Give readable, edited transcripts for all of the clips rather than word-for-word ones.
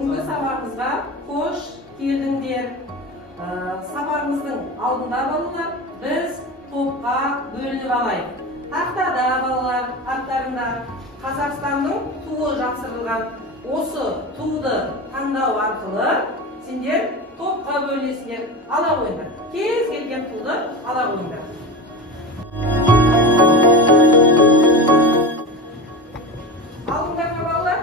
Бүгінгі сабағымызға қош келдіңдер. Сабағымыздың алдында балалар, біз топқа бөлініп алайық. Тақтада балалар, аттарында Қазақстанның туы жақсырылған. Осы туды таңдау арқылы сендер топқа бөлінесіңдер, ала қойыңдар. Кез келген туды ала қойыңдар. Алдыңдарда балалар,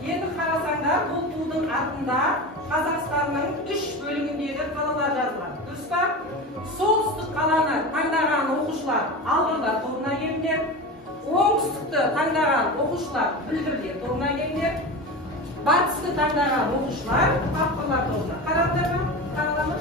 енді қарасаңдар, бұл тудың артында Қазақстанның 3 бөлігіндегі қалалар жазылған. Дұрыс па? Солтүстік қаланы таңдаған оқушылар алғырлар тобына келіңдер. Оңтүстікті таңдаған оқушылар бүлдірдер тобына келіңдер. Батысты таңдаған оқушылар аққырлар тобына. Қараңдар ма? Қараңдар ма?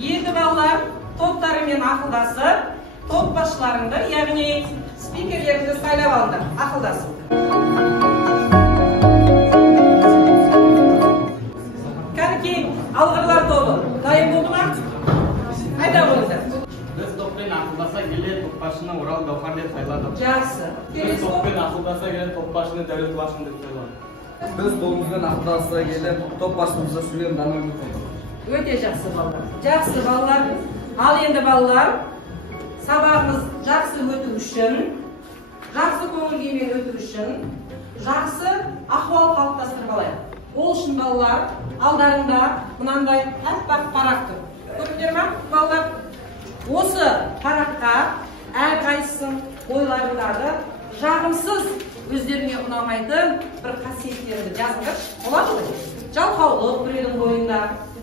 Енді балалар топтарымен ақылдасып, топ басшыларыңды, яғни спикерлеріңді сайлап алыңдар, ақылдасып. Кәнекей, алғырлар тобы, дайын болды ма? Қайда болыңыздар? Біз топпен ақылдаса келе топбашыны Орал Гаухар деп сайладық. Жақсы. Біз топпен ақылдаса келе топбашыны Дәулет Башын деп сайладық. Біз тобымызбен ақылдаса келе топбашымызды Сүлеймен Данагүл деп сайладық. Өте жақсы балалар. Жақсы балалар. Ал енді балалар, сабағымыз жақсы өту үшін, жақсы көңіл күймен өту үшін, жақсы ахуал қалыптастырып алайық. Ол үшін балалар, алдарында мынандай аппақ парақ тұр. Көрдіңдер ме, балалар? Осы параққа әрқайсының ойларындағы жағымсыз, өздеріне ұнамайтын бір қасиеттерді жазыңдар. Болады ғой? Жалқаулық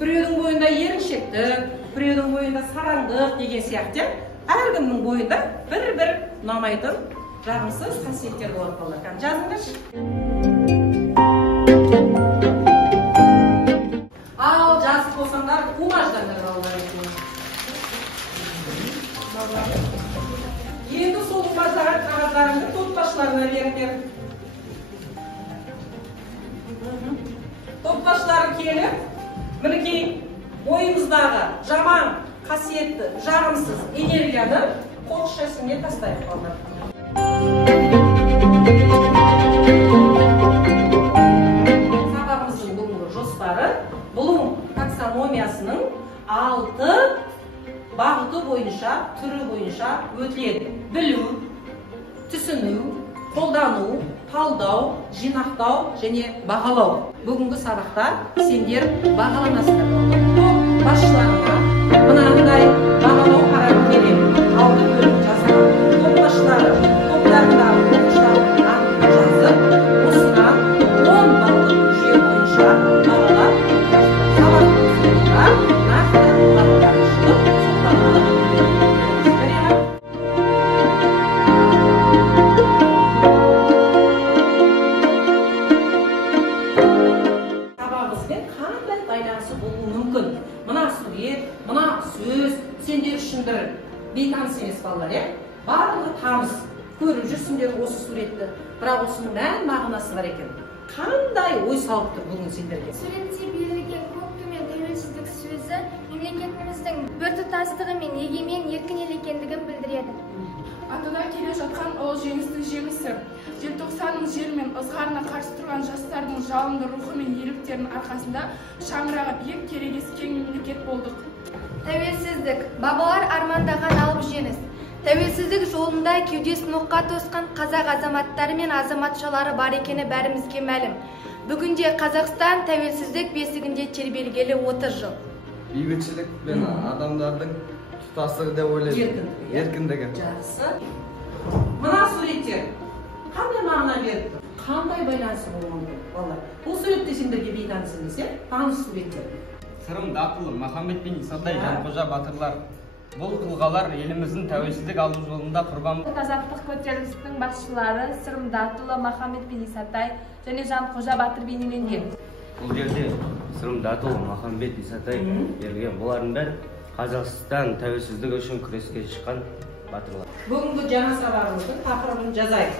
біреудің бойында еріншектік, біреудің бойында сараңдық деген сияқты. Әркімнің бойында бір ұнамайтын жағымсыз қасиеттер болады балалар. Жазыңдаршы. Ал жазып болсаңдар, умаждандар балалар. Енді сол умаждаған қағаздарыңды топбашыларына беріңдер. Топбашылары келіп, мінекей бойымыздағы жаман, қасиетті, жағымсыз энергияны қоқшасымен тастайық балалар. Сабағымыздың бүгінгі жоспары Блум таксономиясының 6 бағыты бойынша, түрі бойынша өтіледі. Білу, түсіну, қолдану, талдау, жинақтау және бағалау. Бүгінгі сабақта сендер бағаланасыңдар. Топ басшыларына мынандай бағалау қарап келеді. 6 бөлім жасаған. Топ басшылары топтарындағы оқушылардың атын жазып, осыдан 10 баллық жүйе бойынша бағалап, сабақтың соңында нақты бағаларын шығып, сол бағаларын сендер үшін бір бейтаныс емес балалар, барлығы таныс. Көріп жүрсіңдер осы суретті, бірақ осының мән мағынасы бар екен. Қандай ой салып тұр бүгін сендерге? Суретте берілген көк ту мен тәуелсіздік сөзі мемлекетіміздің біртұтастығы мен егемен еркін ел екендігін білдіреді. Атада келе жатқан ол жеңістің жемісі. Желтоқсанның жел мен ызғарына қарсы тұрған жастардың жалынды рухы мен ерліктерінің арқасында шаңырағы биік керегес кең мемлекет болдық. Тәуелсіздік, бабалар армандаған алып жеңіс. Тәуелсіздік жолында кеудесін оққа тосқан қазақ азаматтары мен азаматшалары бар екені бәрімізге мәлім. Бүгінде Қазақстан тәуелсіздік бесігінде тербелгелі 30 жыл. Бейбітшілік пен адамдардың тұтастығы деп ойлаймын. Еркіндігі. Жақсы. Мына суреттер қандай мағына беріп тұр? Қандай байланысы болуы керек, балалар? Бұл суретте сендерге бейтаныс емес, таныс суреттер. Сырым Датұлы, Махамбет пен Исатай, Жанқожа батырлар. Бұл тұлғалар еліміздің тәуелсіздік алу жолында құрбан. Азаттық көтерілісінің басшылары Сырым Датұлы, Махамбет пен Исатай және Жанқожа батыр бейнеленген. Бұл жерде Сырым Датұлы, Махамбет, Исатай берілген. Бұлардың бәрі Қазақстан тәуелсіздігі үшін күреске шыққан батырлар. Бүгінгі жаңа сабағымыздың тақырыбын жазайық.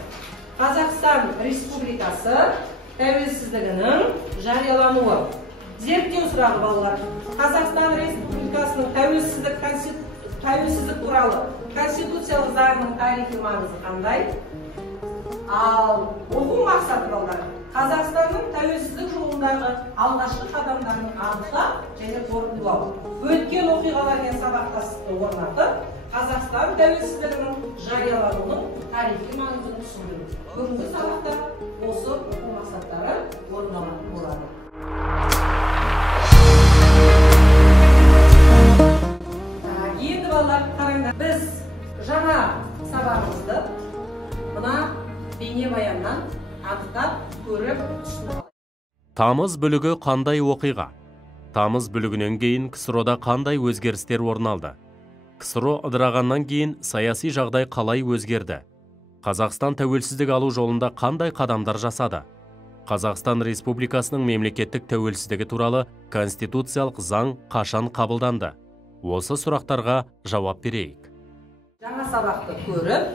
Қазақстан Республикасы тәуелсіздігінің жариялануы. Зерттеу сұрағы балалар. Қазақстан Республикасының тәуелсіздік тәуелсіздік туралы конституциялық заңның тарихи маңызы қандай? Ал оқу мақсаты балдар Қазақстанның тәуелсіздік жолындағы алғашқы қадамдарын анықтап және қорытындылау. Өткен оқиғалар мен сабақтастықты орнатып, Қазақстан тәуелсіздігінің жариялануының тарихи маңызын түсіндіру. Бүгінгі сабақта осы оқу мақсаттары орындалатын болады. Енді балалар қараңдар, біз жаңа сабағымызды мына бейнебаяннан анықтап көріп түсіндіріп. Тамыз бүлігі қандай оқиға? Тамыз бүлігінен кейін КСРОда қандай өзгерістер орын алды? КСРО ыдырағаннан кейін саяси жағдай қалай өзгерді? Қазақстан тәуелсіздік алу жолында қандай қадамдар жасады? Қазақстан Республикасының мемлекеттік тәуелсіздігі туралы конституциялық заң қашан қабылданды? Осы сұрақтарға жауап берейік. Жаңа сабақты көріп,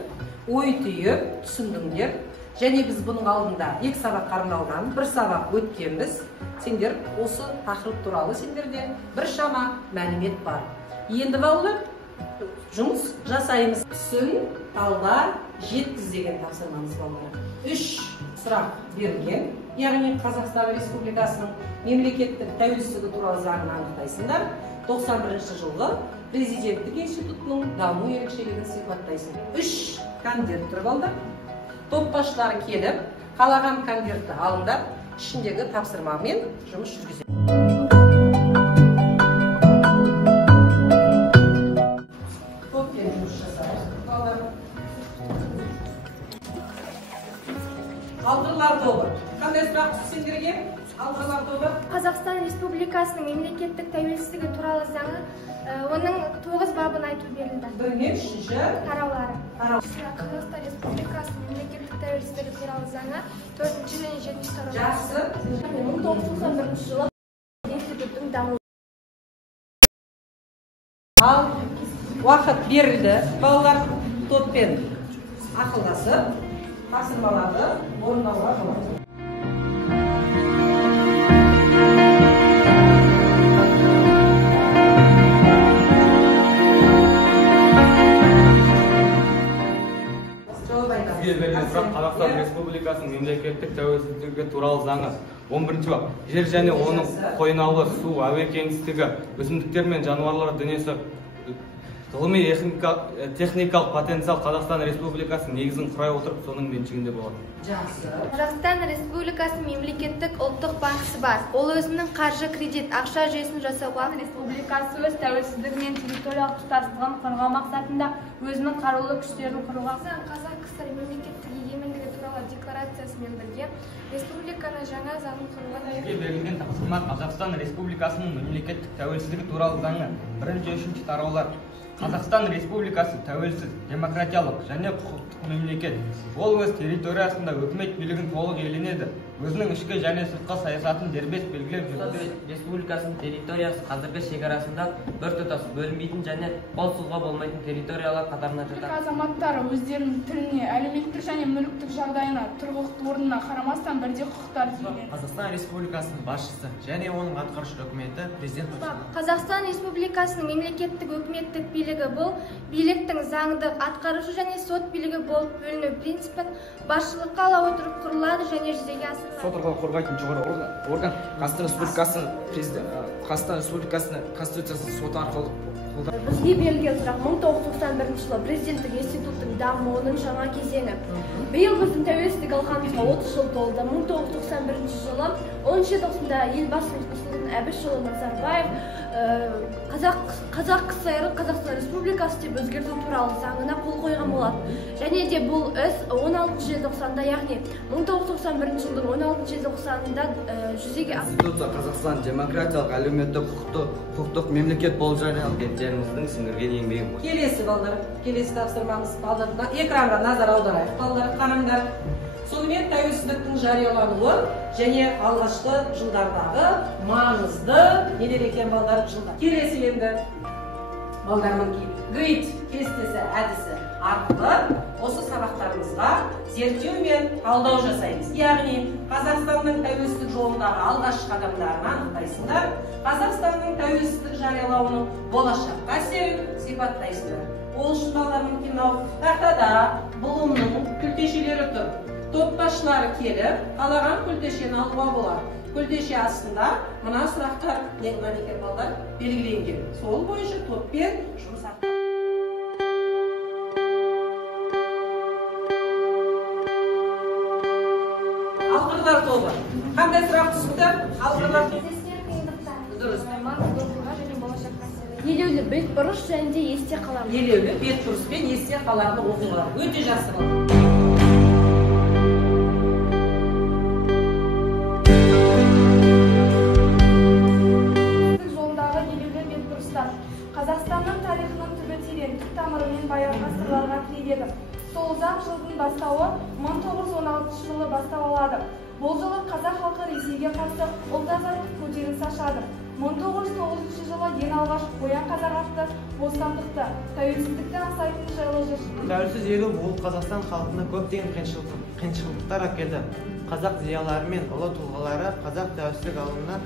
ой түйіп, түсіндіңдер. Және біз бұның алдында 2 сабақ арналған, 1 сабақ өткенбіз. Сендер осы тақырып туралы сендерде бір шама мәлімет бар. Енді балалар жұмыс жасаймыз. Түсін, талда, жеткіз деген тапсырмамыз балалар. 3 сұрақ берілген. Яғни Қазақстан Республикасының мемлекеттік тәуелсіздігі туралы заңын анықтайсыңдар. 91 жылғы президенттік институтының даму ерекшелігін сипаттайсың. 3 конверт тұр балдар. Топ басшылары келіп, қалаған конвертті алыңдар, ішіндегі тапсырмамен жұмыс жүргізеді. Топпен жұмыс жасайды. Алдырлар тобы. Қандай сұрақ сендерге? Алдырлар тобы. Қазақстан Республикасының мемлекеттік тәуелсіздігі туралы заңы, оның 9 бабын айту берілді. 1-нен 3-ші тараулары. Қазақстан Республикасының мемлекеттік тәуелсіздігі туралы заңы 4-ші және 7-ші тараулары. Жақсы. 1991 жылы институттың дамуы. Ал уақыт берілді. Балалар топпен ақылдасып, тапсырмаларды орындауға болады. Қазақстан Республикасының мемлекеттік тәуелсіздігі туралы заңы 11-ші бап. Жер және оның қойнауы, су, әуе кеңістігі, өсімдіктер мен жануарлар дүниесі, ғылыми техникалық потенциал Қазақстан Республикасының негізін құрай отырып, соның меншігінде болады. Жақсы. Қазақстан Республикасының мемлекеттік ұлттық банкісі бар. Ол өзінің қаржы, кредит, ақша жүйесін жасауға Республикасы өз тәуелсіздігі мен территориялық тұтастығын қорғау мақсатында өзінің қарулы күштерін құруға Қазақ КСР мемлекеттік егемендігі туралы декларациясымен бірге республиканы жаңа заңын құруға Сізге берілген тапсырма Қазақстан Республикасының мемлекеттік тәуелсіздігі туралы заңы 1-3 тараулар. Қазақстан Республикасы тәуелсіз, демократиялық және құқықтық мемлекет. Ол өз территориясында өкімет билігін толық иеленеді. Өзінің ішкі және сыртқы саясатын дербес белгілеп жүргізеді. Республикасының территориясы қазіргі шекарасында біртұтас бөлінбейтін және қол сұғуға болмайтын территориялар қатарына жатады. Азаматтары өздерінің тіліне, әлеуметтік және мүліктік жағдайына, тұрғылықты орнына қарамастан бірдей құқықтар иеленеді. Қазақстан Республикасының басшысы және оның атқарушы үкіметі президент. Қазақстан Республикасының мемлекеттік өкіметтік билігі бұл биліктің заңдық, атқарушы және сот билігі болып бөліну принципін басшылыққа ала отырып құрылады және жүзеге асырылады. Сот арқылы қорғайтын жоғары орган Қазақстан Республикасының Конституциясын сот арқылы Бізге берілген сұрақ 1991 жылы президенттік институттың дамуының жаңа кезеңі. Биыл біздің тәуелсіздік алғанымызға 30 жыл толды. 1991 жылы 10 желтоқсанда елбасы нұрсұлтан әбішұлы назарбаев Қазақ КСР Қазақстан Республикасы деп өзгерту туралы заңына қол қойған болады. Және де бұл іс 16 желтоқсанда, яғни 1991 жылдың 16 желтоқсанында жүзеге асырылды. Қазақстан демократиялық, әлеуметтік, құқықтық мемлекет болып жарияланды. Президенттеріміздің сіңірген еңбегі. Келесі балдар, келесі тапсырмамыз балдарына экранға назар аударайық. Балдар қараңдар. Сонымен тәуелсіздіктің жариялануы және алғашқы жылдардағы маңызды недер екен балдар жылдар. Келесі енді балдар мінекей грейд кестесі әдісі арқылы осы сабақтарымызға зерттеу мен талдау жасаймыз. Яғни Қазақстанның тәуелсіздік жолындағы алғашқы қадамдарын анықтайсыңдар, Қазақстанның тәуелсіздік жариялауының болашаққа әсерін сипаттайсыңдар. Ол үшін балалар тақтада бұлымның күлтешелері тұр. Топ басшылары келіп, қалаған күлтешені алуға болады. Күлтеше астында мына сұрақтар балалар белгіленген. Сол бойынша топпен жұмыс атқарады. Алғырлар тобы. Қандай сұрақ түсті? Алғырлар тобы. Дұрыс. Елеулі бетбұрыс және де есте қаламыз. Елеулі бетбұрыс пен есте қаламды оқуға. Өте жақсы болды. Жолындағы елеулі бетбұрыстар. Қазақстанның тарихының түбі терең, түп тамырымен баяғы ғасырларға тіреледі. Сол ұзақ жылдың бастауы 1916 жылы бастау алады. Бұл жылы қазақ халқы Ресейге қарсы ұлт-азаттық көтеріліс ашады. 1909 жылы ең алғаш қоян қазақ атты бостандықты, тәуелсіздікті аңсайтын жайлы жыр. Тәуелсіз елу бұл Қазақстан халқына көптеген қиыншылықтар әкелді. Қазақ зиялылары мен ұлы тұлғалары қазақ тәуелсіздік алуына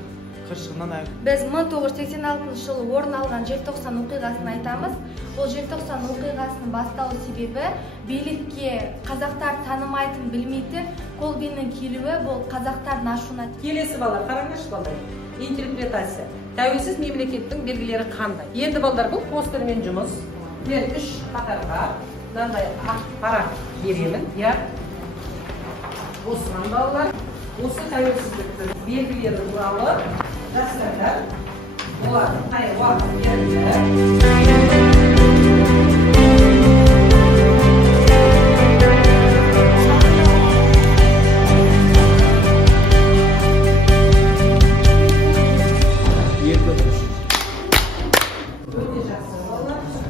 қыршығынан айырылды. Біз 1986 жылы орын алған желтоқсан оқиғасын айтамыз. Бұл желтоқсан оқиғасының басталу себебі билікке қазақтар танымайтын, білмейтін Колбиннің келуі бұл қазақтардың ашуына. Келесі балалар, қараңызшы балалар. Интерпретация. Тәуелсіз мемлекеттің белгілері қандай? Енді балалар бұл постермен жұмыс. Мен 3 қатарға мынандай парақ беремін. Осыған балалар, осы тәуелсіздіктің белгілері туралы жасаңдар. Олар қай уақыт берілді.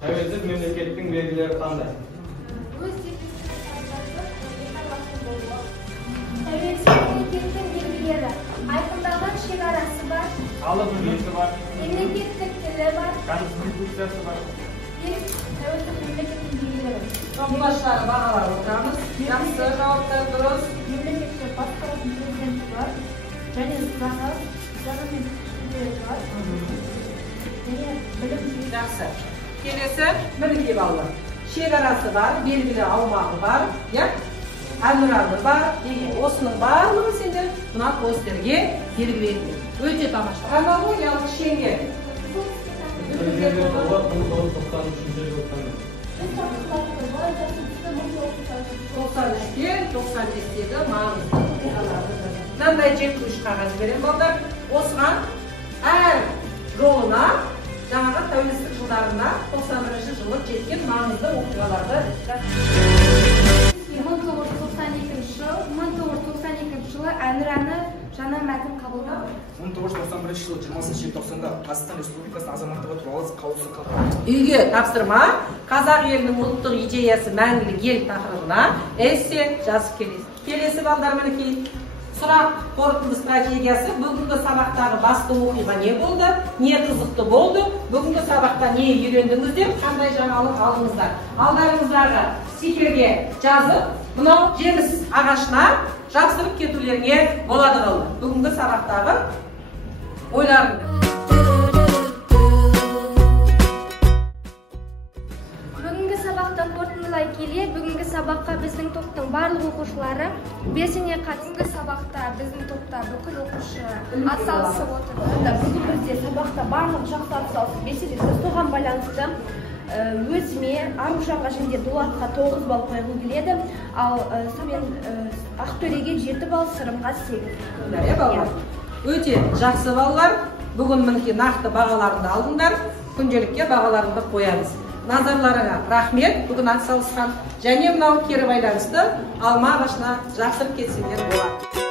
Тәуелсіз мемлекеттің белгілері қандай? Тәуелсіз мемлекеттің белгілері. Айқындалған шекарасы бар. Халық үлесі бар. Мемлекеттік тілі бар. Конституциясы бар. Тәуелсіз мемлекеттің белгілері. Топтастары бағалар отырамыз. Жақсы жауаптар дұрыс. Мемлекетте басқаратын президенті бар. Және заңы мен күштері бар. Және білім жүйесі. Жақсы. Келесі мінекей балалар. Шекарасы бар, белгілі аумағы бар, әнұраны бар деген. Осының барлығы сендер мына постерге белгіленген. Өте тамаша. Хронологиялық шеңбер. 93-тен 95-тегі маңызды. Мынандай 73 қағаз берем балдар. Осыған әр жолына жаңағы тәуелсіздік жылдарына 91 жылы жеткен маңызды оқиғаларды 1992 жылы әнұраны жаңа мәтін қабылдады. 1991 жылы 20 желтоқсанда Қазақстан Республикасының азаматтығы туралы қаулысы қабылданды. Үйге тапсырма қазақ елінің ұлттық идеясы мәңгілік ел тақырыбына эссе жазып келесіз. Келесі балдар мінекей сұрақ қорытынды стратегиясы. Бүгінгі сабақтағы басты оқиға не болды, не қызықты болды, бүгінгі сабақта не үйрендіңіздер, қандай жаңалық алдыңыздар. Алдарыңыздағы стикерге жазып, мынау жеміс ағашына жапсырып кетулеріңе болады қалды. Бүгінгі сабақтағы ойларыңды. Бүгінгі сабақтан қорытындылай келе, бүгінгі сабаққа біздің топтың барлық оқушылары белсене қатысты. Бүгінгі сабақта біздің топта бүкіл оқушы атсалысып отырды. Бүгін бізде сабақта барлық жақсы атсалысып белсенді. Соған байланысты өзіме Аружанға және Дулатқа 9 балл қойғым келеді, ал мен Ақтөреге 7 балл, Сырымға 8. Өте жақсы балалар. Бүгін мінекей нақты бағаларыңды алдыңдар. Күнделікке бағаларыңды қоямыз. Назарларыңа рахмет. Бүгін атсалысқан және мынау кері байланысты алма ағашына жапсырып кетсеңдер болады.